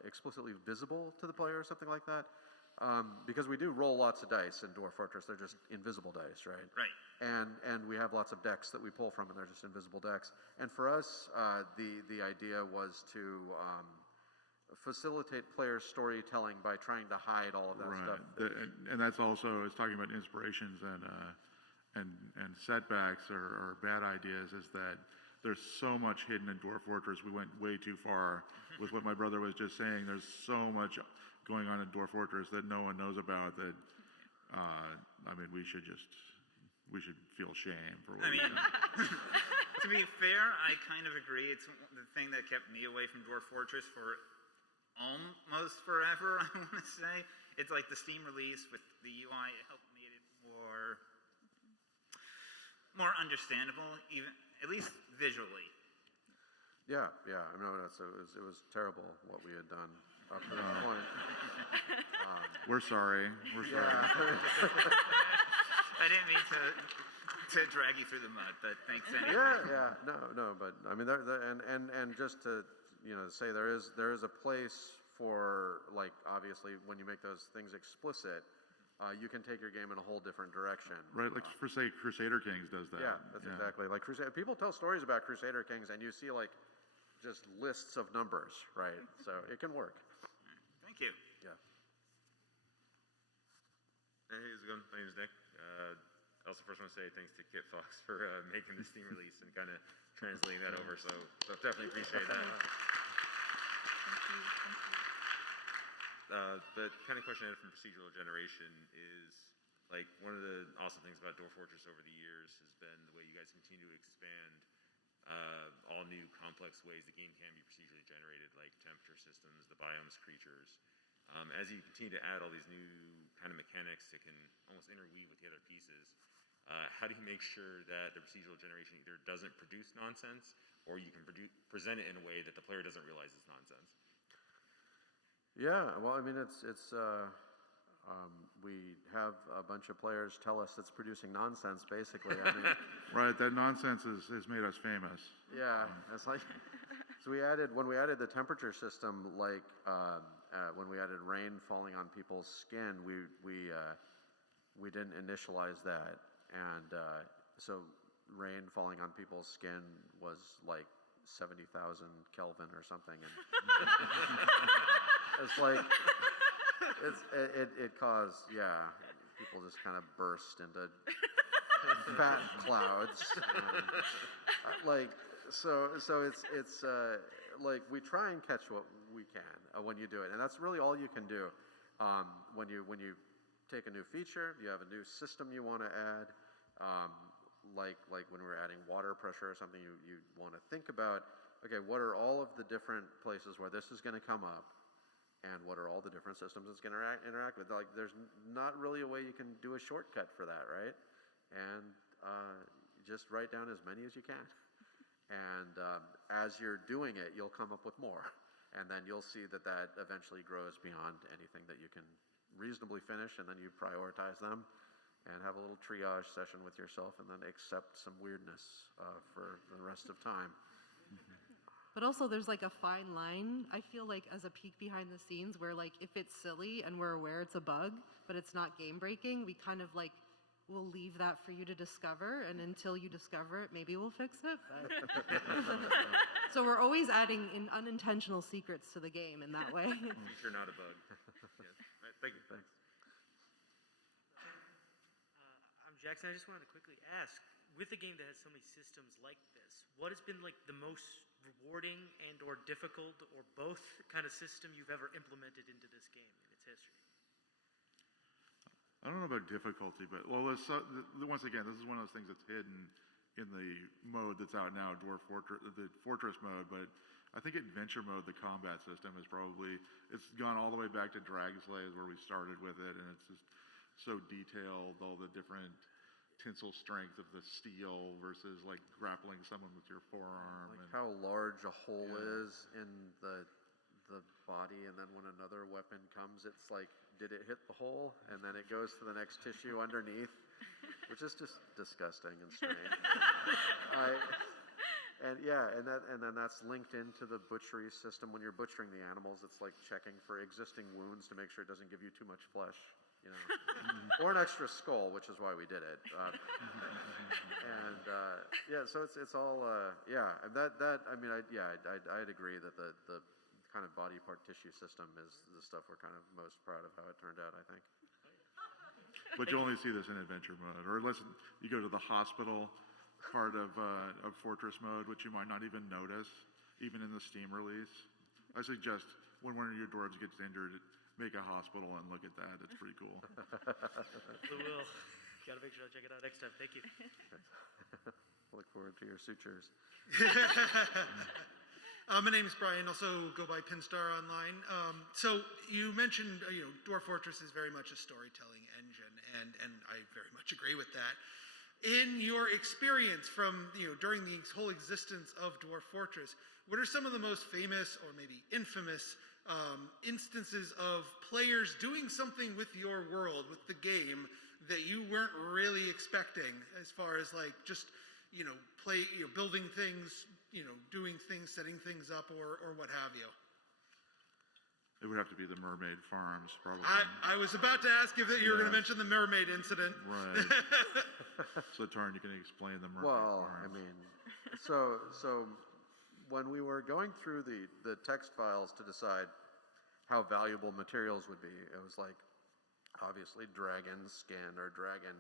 explicitly visible to the player or something like that, because we do roll lots of dice in Dwarf Fortress, they're just invisible dice, right? Right. And we have lots of decks that we pull from, and they're just invisible decks. And for us, the idea was to facilitate player storytelling by trying to hide all of that stuff. And that's also, it's talking about inspirations and setbacks or bad ideas, is that there's so much hidden in Dwarf Fortress. We went way too far with what my brother was just saying. There's so much going on in Dwarf Fortress that no one knows about that, I mean, we should feel shame for what we've done. To be fair, I kind of agree. It's the thing that kept me away from Dwarf Fortress for almost forever, I want to say. It's like the Steam release with the UI, it helped made it more understandable, even at least visually. Yeah. I mean, it was terrible what we had done up to that point. We're sorry. Yeah. I didn't mean to drag you through the mud, but thanks anyway. Yeah. No, but I mean, and just to say there is a place for, like, obviously when you make those things explicit, you can take your game in a whole different direction. Right, like for say Crusader Kings does that. Yeah, that's exactly like Crusader. People tell stories about Crusader Kings, and you see like just lists of numbers, right? So it can work. Thank you. Yeah. Hey, how's it going? My name is Nick. I also first want to say thanks to Kit Fox for making the Steam release and kind of translating that over. So definitely appreciate that. Thank you. The kind of question I had from procedural generation is, like, one of the awesome things about Dwarf Fortress over the years has been the way you guys continue to expand all new complex ways the game can be procedurally generated, like temperature systems, the biomes, creatures. As you continue to add all these new kind of mechanics that can almost interweave with the other pieces, how do you make sure that the procedural generation either doesn't produce nonsense, or you can present it in a way that the player doesn't realize is nonsense? Yeah, well, I mean, we have a bunch of players tell us it's producing nonsense, basically. I mean, Right, that nonsense has made us famous. yeah, it's like, so when we added the temperature system, like when we added rain falling on people's skin, we didn't initialize that, and so rain falling on people's skin was like 70,000 Kelvin or something, and it's like it caused, yeah, people just kind of burst into fat clouds, and, like so it's like we try and catch what we can when you do it, and that's really all you can do. When you take a new feature, you have a new system you want to add. Like when we're adding water pressure or something, you want to think about, okay, what are all of the different places where this is going to come up, and what are all the different systems it's going to interact with? Like, there's not really a way you can do a shortcut for that, right? And just write down as many as you can. And as you're doing it, you'll come up with more. And then you'll see that eventually grows beyond anything that you can reasonably finish, and then you prioritize them and have a little triage session with yourself, and then accept some weirdness for the rest of time. But also there's like a fine line, I feel like, as a peek behind the scenes, where like if it's silly and we're aware it's a bug, but it's not game breaking, we kind of like will leave that for you to discover, and until you discover it, maybe we'll fix it. But so we're always adding in unintentional secrets to the game in that way. Feature, not a bug. Yes. All right, thank you. Thanks. Jackson, I just wanted to quickly ask, with a game that has so many systems like this, what has been like the most rewarding and or difficult or both kind of system you've ever implemented into this game in its history? I don't know about difficulty, but once again, this is one of those things that's hidden in the mode that's out now, the Fortress mode. But I think Adventure mode, the combat system, is probably it's gone all the way back to Drag Slaves where we started with it, and it's just so detailed, all the different tensile strength of the steel versus like grappling someone with your forearm. Like and how large a hole is in the body, and then when another weapon comes, it's like, did it hit the hole? And then it goes to the next tissue underneath, which is just disgusting and strange. And then that's linked into the butchery system. When you're butchering the animals, it's like checking for existing wounds to make sure it doesn't give you too much flesh, you know, or an extra skull, which is why we did it. So it's all and I'd agree that the kind of body part tissue system is the stuff we're kind of most proud of how it turned out, I think. But you only see this in Adventure mode, or unless you go to the hospital part of Fortress mode, which you might not even notice, even in the Steam release. I suggest when one of your dwarves gets injured, make a hospital and look at that. It's pretty cool. We will. Gotta make sure I check it out next time. Thank you. Look forward to your sutures. My name is Brian, also go by Pinstar online. So you mentioned, Dwarf Fortress is very much a storytelling engine, and I very much agree with that. In your experience from, during the whole existence of Dwarf Fortress, what are some of the most famous or maybe infamous instances of players doing something with your world, with the game, that you weren't really expecting, as far as like just, building things, doing things, setting things up, or what have you? It would have to be the Mermaid Farms, probably. I was about to ask if you were going to mention the mermaid incident. Right. So Tarn, you can explain the Mermaid Well, Farms. I mean, so when we were going through the text files to decide how valuable materials would be, it was like, obviously dragon skin or dragon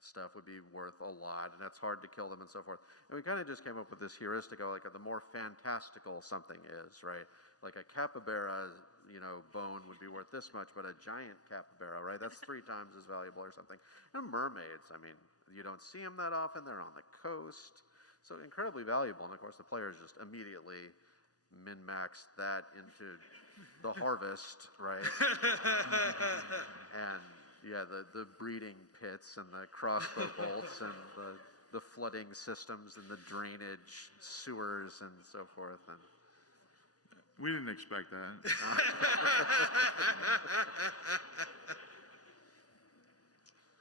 stuff would be worth a lot, and that's hard to kill them and so forth. And we kind of just came up with this heuristic of like the more fantastical something is, right? Like a capybara, bone would be worth this much, but a giant capybara, right? That's 3 times as valuable or something. And mermaids, I mean, you don't see them that often. They're on the coast. So incredibly valuable. And of course, the players just immediately min-max that into the harvest, right? And yeah, the breeding pits and the crossbow bolts and the flooding systems and the drainage sewers and so forth. And we didn't expect that.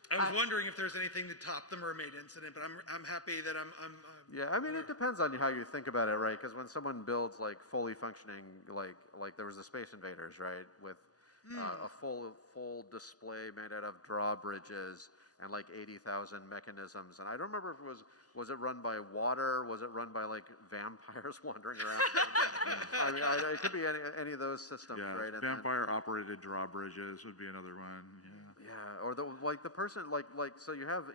I was wondering if there's anything to top the mermaid incident, but I'm happy that I'm yeah, I mean, it depends on how you think about it, right? Because when someone builds like fully functioning, like there was the Space Invaders, right, with a full display made out of drawbridges and like 80,000 mechanisms, and I don't remember if it was it run by water, was it run by like vampires wandering around? I mean, it could be any of those systems, right? And Vampire-operated drawbridges would be another one. Yeah. Yeah, or the person so you have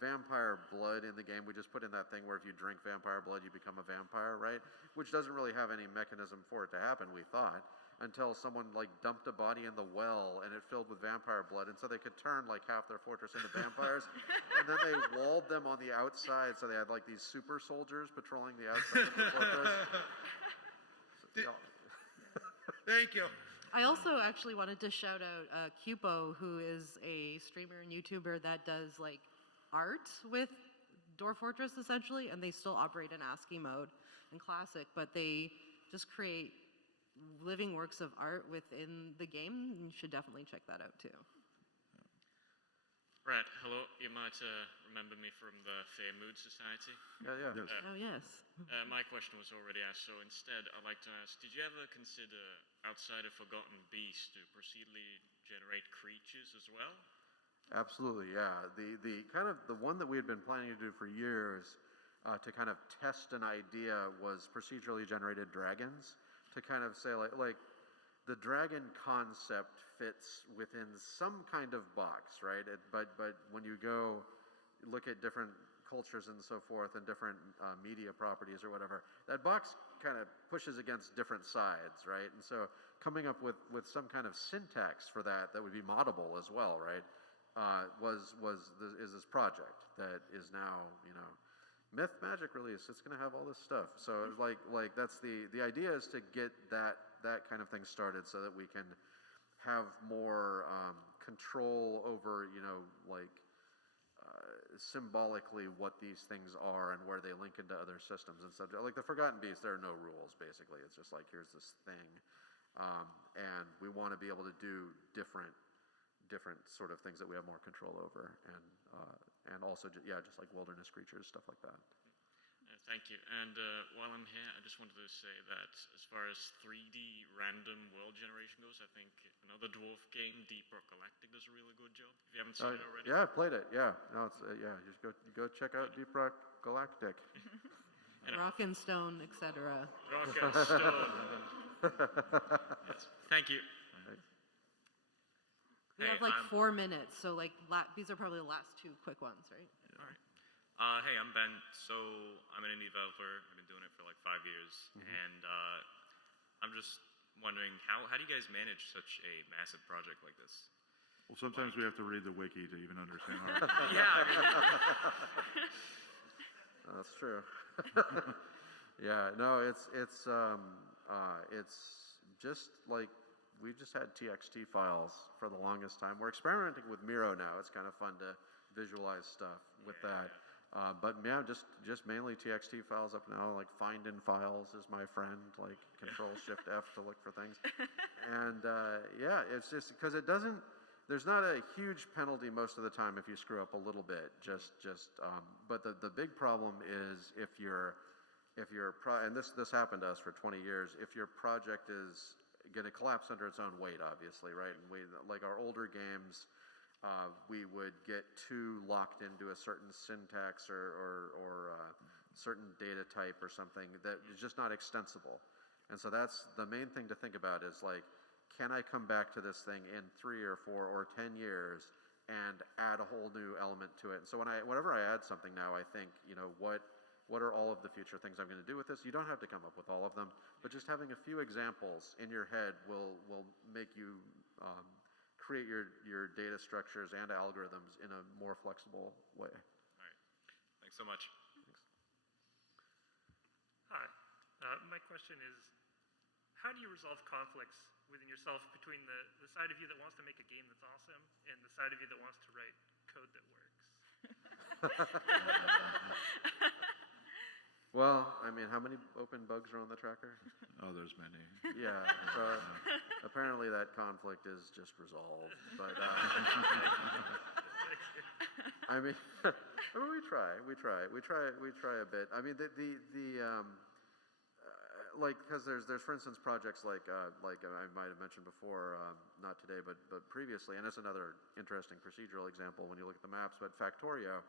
vampire blood in the game. We just put in that thing where if you drink vampire blood, you become a vampire, right? Which doesn't really have any mechanism for it to happen, we thought, until someone like dumped a body in the well and it filled with vampire blood, and so they could turn like half their fortress into vampires, and then they walled them on the outside, so they had like these super soldiers patrolling the outside of the fortress. Thank you. I also actually wanted to shout out Cupo, who is a streamer and YouTuber that does like art with Dwarf Fortress essentially, and they still operate in ASCII mode and Classic, but they just create living works of art within the game. You should definitely check that out too. Brad, hello. You might remember me from the Fair Mood Society. Yeah. Yes. Oh, yes. My question was already asked, so instead I'd like to ask, did you ever consider, outside of Forgotten Beast, to procedurally generate creatures as well? Absolutely, yeah. The kind of the one that we had been planning to do for years to kind of test an idea was procedurally generated dragons, to kind of say like the dragon concept fits within some kind of box, right? But when you go look at different cultures and so forth and different media properties or whatever, that box kind of pushes against different sides, right? And so coming up with some kind of syntax for that would be moddable as well, right? Is this project that is now, Myth Magic release. It's going to have all this stuff. So like that's the idea is to get that kind of thing started so that we can have more control over, symbolically what these things are and where they link into other systems and stuff. Like the Forgotten Beast, there are no rules, basically. It's just like, here's this thing. And we want to be able to do different sort of things that we have more control over. And also, just like wilderness creatures, stuff like that. Thank you. And while I'm here, I just wanted to say that as far as 3D random world generation goes, I think another dwarf game, Deep Rock Galactic, does a really good job. If you haven't seen it already. Yeah, I played it. Yeah, no, it's you just go check out Deep Rock Galactic. Rock and Stone, etc. Rock and Stone. Yes. Thank you. We have like 4 minutes, so like these are probably the last two quick ones, right? All right. Hey, I'm Ben. So I'm an indie developer. I've been doing it for like 5 years, and I'm just wondering how do you guys manage such a massive project like this? Well, sometimes we have to read the wiki to even understand how. Yeah. That's true. Yeah, no, it's just like we just had TXT files for the longest time. We're experimenting with Miro now. It's kind of fun to visualize stuff with that. But yeah, just mainly TXT files up now. Like find in files is my friend. Like Control Shift F to look for things. And yeah, it's just because it doesn't. There's not a huge penalty most of the time if you screw up a little bit. But the big problem is if and this happened to us for 20 years. If your project is going to collapse under its own weight, obviously, right? And like our older games. We would get too locked into a certain syntax or certain data type or something that is just not extensible. And so that's the main thing to think about is like, can I come back to this thing in 3 or 4 or 10 years and add a whole new element to it? And so whenever I add something now, I think, what are all of the future things I'm going to do with this? You don't have to come up with all of them, but just having a few examples in your head will make you create your data structures and algorithms in a more flexible way. All right. Thanks so much. Thanks. Hi. My question is, how do you resolve conflicts within yourself between the side of you that wants to make a game that's awesome and the side of you that wants to write code that works? Well, I mean, how many open bugs are on the tracker? Oh, there's many. Yeah, so apparently that conflict is just resolved. But I mean, we try a bit. I mean, like because there's for instance projects like I might have mentioned before, not today but previously, and it's another interesting procedural example when you look at the maps. But Factorio.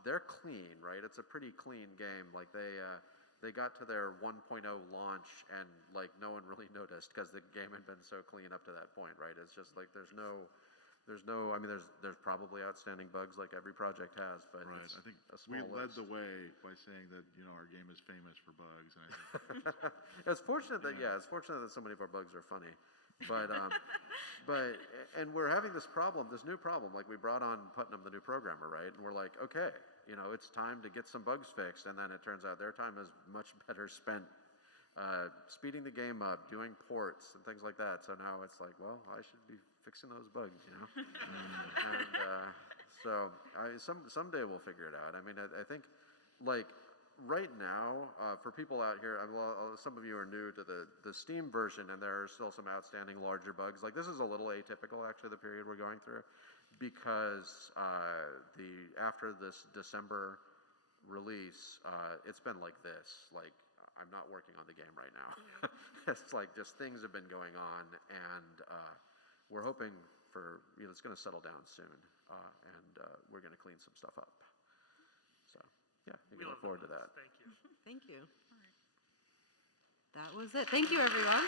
They're clean, right? It's a pretty clean game. Like they got to their 1.0 launch and like no one really noticed because the game had been so clean up to that point, right? It's just like there's no. I mean, there's probably outstanding bugs like every project has, but right. It's I think a small we led list. the way by saying that our game is famous for bugs, and I think it's fortunate that so many of our bugs are funny. But and we're having this new problem. Like we brought on Putnam, the new programmer, right? And we're like, okay, it's time to get some bugs fixed. And then it turns out their time is much better spent speeding the game up, doing ports and things like that. So now it's like, well, I should be fixing those bugs, And so someday we'll figure it out. I mean, I think like. Right now, for people out here, some of you are new to the Steam version, and there are still some outstanding larger bugs. Like this is a little atypical, actually, the period we're going through, because after this December release, it's been like this. Like I'm not working on the game right now. It's like just things have been going on, and we're hoping for it's going to settle down soon, and we're going to clean some stuff up. So. Yeah, you can look forward to that. Thank you. Thank you. All right. That was it. Thank you, everyone.